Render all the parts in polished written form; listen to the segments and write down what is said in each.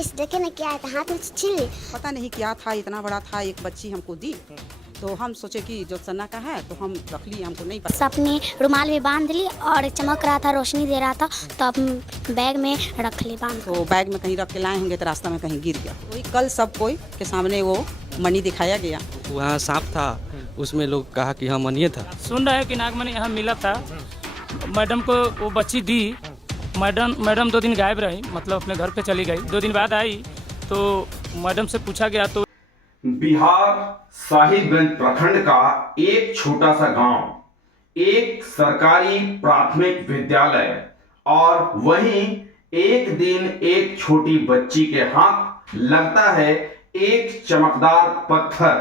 Police देखे ना क्या था, हाथ में छीन ली। पता नहीं क्या था, इतना बड़ा था, एक बच्ची हमको दी तो हम सोचे कि जो सन्ना का है तो हम रख लिए, हमको नहीं पता। अपनी रुमाल भी बांध ली और चमक रहा था, रोशनी दे रहा था, तो अब बैग में रख ली बांध। तो बैग में कहीं रख के लाए होंगे तो रास्ता में कहीं गिर गया। वही कल सब कोई के सामने वो मनी दिखाया गया। वहाँ सांप था, उसमें लोग कहा कि हाँ मनी था। सुन रहे हैं कि नागमणि यहाँ मिला था, मैडम को वो बच्ची दी। मैडम 2 दिन गायब रही, मतलब अपने घर पे चली गई। 2 दिन बाद आई तो मैडम से पूछा गया तो बिहार साहिबगंज प्रखंड का एक छोटा सा गांव, एक सरकारी प्राथमिक विद्यालय और वहीं एक दिन एक छोटी बच्ची के हाथ लगता है एक चमकदार पत्थर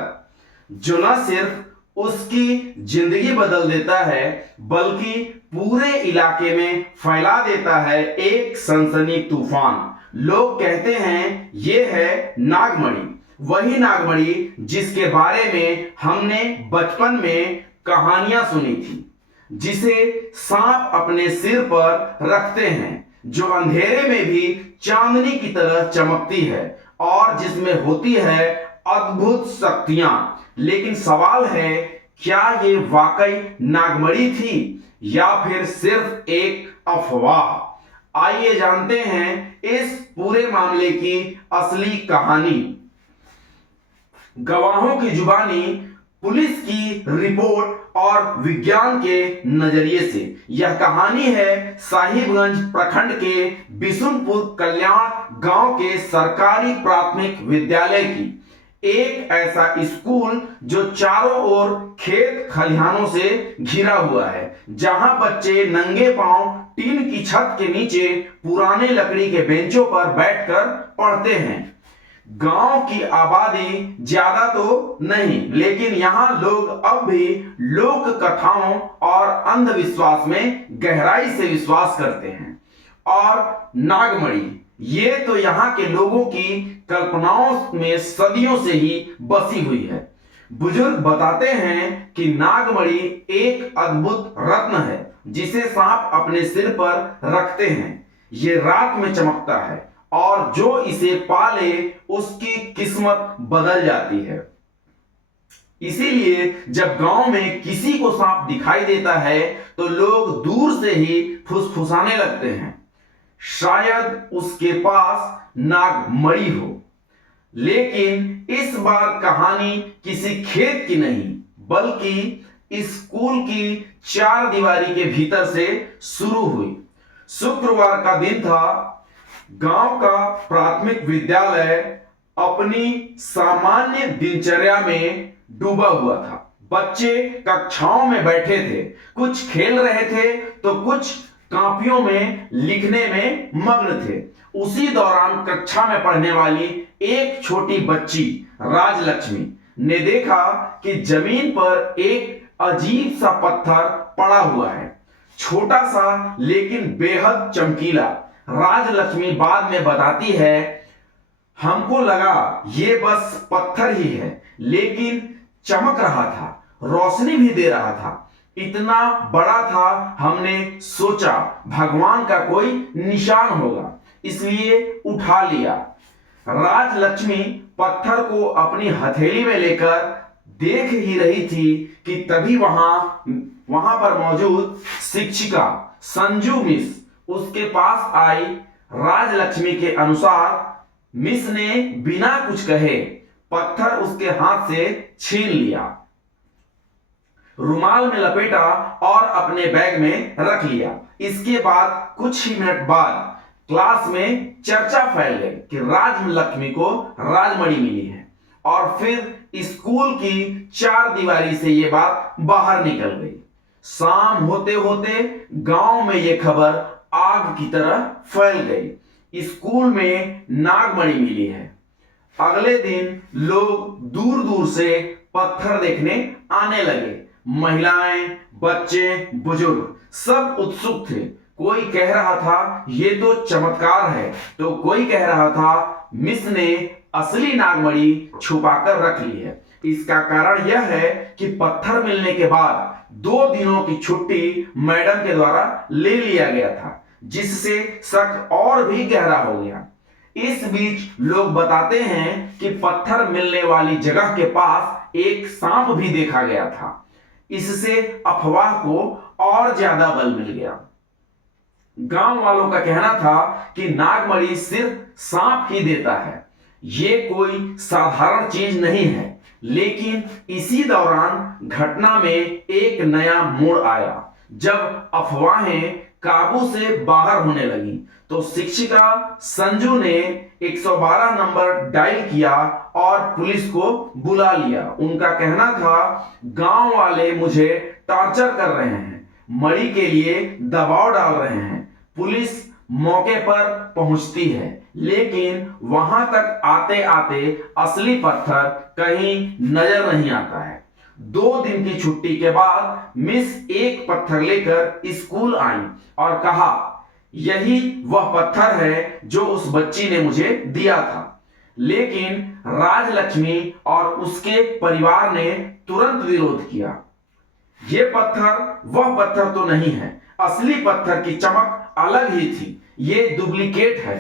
जो न सिर्फ उसकी जिंदगी बदल देता है बल्कि पूरे इलाके में फैला देता है एक सनसनी तूफान। लोग कहते हैं ये है नागमणि, वही नागमणि जिसके बारे में हमने बचपन में कहानियां सुनी थी, जिसे सांप अपने सिर पर रखते हैं, जो अंधेरे में भी चांदनी की तरह चमकती है और जिसमें होती है अद्भुत शक्तियां। लेकिन सवाल है, क्या ये वाकई नागमणि थी या फिर सिर्फ एक अफवाह? आइए जानते हैं इस पूरे मामले की असली कहानी। गवाहों की जुबानी, पुलिस की रिपोर्ट और विज्ञान के नजरिए से यह कहानी है साहिबगंज प्रखंड के बिशुनपुर कल्याण गांव के सरकारी प्राथमिक विद्यालय की। एक ऐसा स्कूल जो चारों ओर खेत खलिहानों से घिरा हुआ है, जहां बच्चे नंगे पांव टीन की छत के नीचे पुराने लकड़ी के बेंचों पर बैठकर पढ़ते हैं। गांव की आबादी ज्यादा तो नहीं, लेकिन यहां लोग अब भी लोक कथाओं और अंधविश्वास में गहराई से विश्वास करते हैं। और नागमणि, ये तो यहाँ के लोगों की कल्पनाओं में सदियों से ही बसी हुई है। बुजुर्ग बताते हैं कि नागमणि एक अद्भुत रत्न है जिसे सांप अपने सिर पर रखते हैं। ये रात में चमकता है और जो इसे पाले उसकी किस्मत बदल जाती है। इसीलिए जब गांव में किसी को सांप दिखाई देता है तो लोग दूर से ही फुसफुसाने लगते हैं, शायद उसके पास नागमणि हो। लेकिन इस बार कहानी किसी खेत की नहीं बल्कि स्कूल की 4 दीवारी के भीतर से शुरू हुई। शुक्रवार का दिन था। गांव का प्राथमिक विद्यालय अपनी सामान्य दिनचर्या में डूबा हुआ था। बच्चे कक्षाओं में बैठे थे, कुछ खेल रहे थे तो कुछ कॉपियों में लिखने में मग्न थे। उसी दौरान कक्षा में पढ़ने वाली एक छोटी बच्ची राजलक्ष्मी ने देखा कि जमीन पर एक अजीब सा पत्थर पड़ा हुआ है, छोटा सा लेकिन बेहद चमकीला। राजलक्ष्मी बाद में बताती है, हमको लगा ये बस पत्थर ही है, लेकिन चमक रहा था, रोशनी भी दे रहा था। इतना बड़ा था, हमने सोचा भगवान का कोई निशान होगा, इसलिए उठा लिया। राजलक्ष्मी पत्थर को अपनी हथेली में लेकर देख ही रही थी कि तभी वहां पर मौजूद शिक्षिका संजू मिस उसके पास आई। राजलक्ष्मी के अनुसार मिस ने बिना कुछ कहे पत्थर उसके हाथ से छीन लिया, रुमाल में लपेटा और अपने बैग में रख लिया। इसके बाद कुछ ही मिनट बाद क्लास में चर्चा फैल गई कि राजलक्ष्मी को राजमणि मिली है और फिर स्कूल की 4 दीवारी से यह बात बाहर निकल गई। शाम होते होते गांव में यह खबर आग की तरह फैल गई, स्कूल में नागमणि मिली है। अगले दिन लोग दूर दूर से पत्थर देखने आने लगे। महिलाएं, बच्चे, बुजुर्ग सब उत्सुक थे। कोई कह रहा था ये तो चमत्कार है, तो कोई कह रहा था मिस ने असली नागमणि छुपाकर रख ली है। इसका कारण यह है कि पत्थर मिलने के बाद 2 दिनों की छुट्टी मैडम के द्वारा ले लिया गया था, जिससे शक और भी गहरा हो गया। इस बीच लोग बताते हैं कि पत्थर मिलने वाली जगह के पास एक सांप भी देखा गया था। इससे अफवाह को और ज्यादा बल मिल गया। गांव वालों का कहना था कि नागमणि सिर्फ सांप ही देता है, ये कोई साधारण चीज नहीं है। लेकिन इसी दौरान घटना में एक नया मोड़ आया। जब अफवाहें काबू से बाहर होने लगी तो शिक्षिका संजू ने 112 नंबर डायल किया और पुलिस को बुला लिया। उनका कहना था, गांव वाले मुझे टॉर्चर कर रहे हैं, मणि के लिए दबाव डाल रहे हैं। पुलिस मौके पर पहुंचती है, लेकिन वहां तक आते आते असली पत्थर कहीं नजर नहीं आता है। 2 दिन की छुट्टी के बाद मिस एक पत्थर लेकर स्कूल आई और कहा, यही वह पत्थर है जो उस बच्ची ने मुझे दिया था। लेकिन राजलक्ष्मी और उसके परिवार ने तुरंत विरोध किया। यह पत्थर वह पत्थर तो नहीं है, असली पत्थर की चमक अलग ही थी, ये डुप्लीकेट है।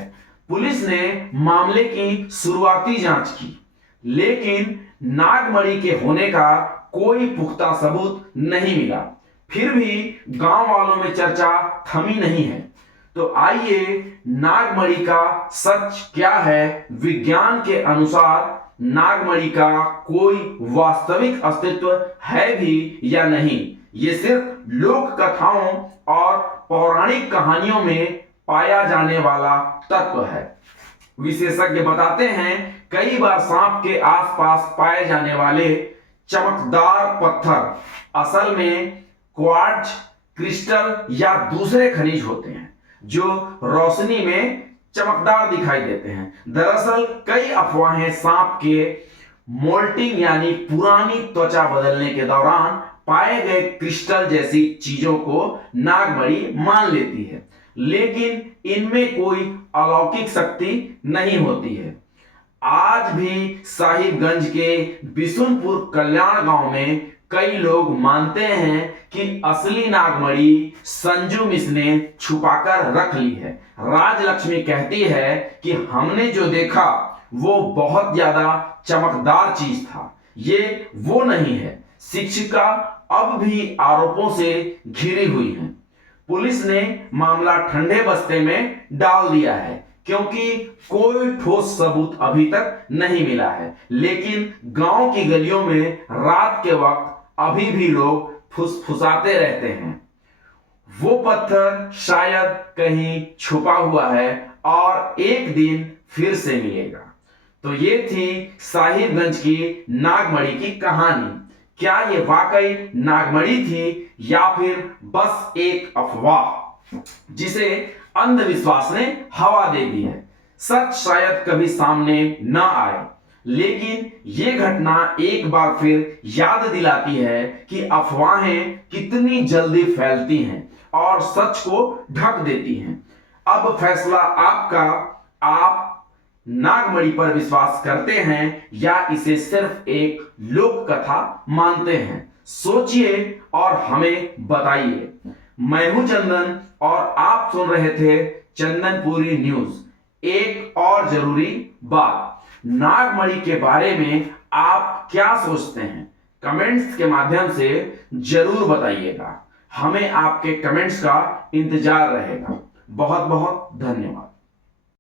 पुलिस ने मामले की शुरुआती जांच की, लेकिन नागमणि के होने का कोई पुख्ता सबूत नहीं मिला। फिर भी गांव वालों में चर्चा थमी नहीं है। तो आइए नागमणि का सच क्या है। विज्ञान के अनुसार नागमणि का कोई वास्तविक अस्तित्व है भी या नहीं, ये सिर्फ लोक कथाओं और पौराणिक कहानियों में पाया जाने वाला तत्व है। विशेषज्ञ बताते हैं, कई बार सांप के आसपास पाए जाने वाले चमकदार पत्थर असल में क्वार्ट्ज, क्रिस्टल या दूसरे खनिज होते हैं जो रोशनी में चमकदार दिखाई देते हैं। दरअसल कई अफवाहें सांप के मोल्टिंग यानी पुरानी त्वचा बदलने के दौरान पाए गए क्रिस्टल जैसी चीजों को नागमणि मान लेती है, लेकिन इनमें कोई अलौकिक शक्ति नहीं होती है। आज भी साहिबगंज के बिशुनपुर कल्याण गांव में कई लोग मानते हैं कि असली नागमणि संजू मिस ने छुपाकर रख ली है। राजलक्ष्मी कहती है कि हमने जो देखा वो बहुत ज्यादा चमकदार चीज था, ये वो नहीं है। शिक्षिका अब भी आरोपों से घिरी हुई है। पुलिस ने मामला ठंडे बस्ते में डाल दिया है, क्योंकि कोई ठोस सबूत अभी तक नहीं मिला है। लेकिन गांव की गलियों में रात के वक्त अभी भी लोग फुसफुसाते रहते हैं, वो पत्थर शायद कहीं छुपा हुआ है और एक दिन फिर से मिलेगा। तो ये थी साहिबगंज की नागमणि की कहानी। क्या ये वाकई नागमणि थी या फिर बस एक अफवाह जिसे अंधविश्वास ने हवा दे दी है? सच शायद कभी सामने न आए, लेकिन ये घटना एक बार फिर याद दिलाती है कि अफवाहें कितनी जल्दी फैलती हैं और सच को ढक देती हैं। अब फैसला आपका। आप नागमणि पर विश्वास करते हैं या इसे सिर्फ एक लोक कथा मानते हैं? सोचिए और हमें बताइए। मैं हूं चंदन और आप सुन रहे थे चंदनपुरी न्यूज। एक और जरूरी बात, नागमणि के बारे में आप क्या सोचते हैं? कमेंट्स के माध्यम से जरूर बताइएगा। हमें आपके कमेंट्स का इंतजार रहेगा। बहुत बहुत धन्यवाद।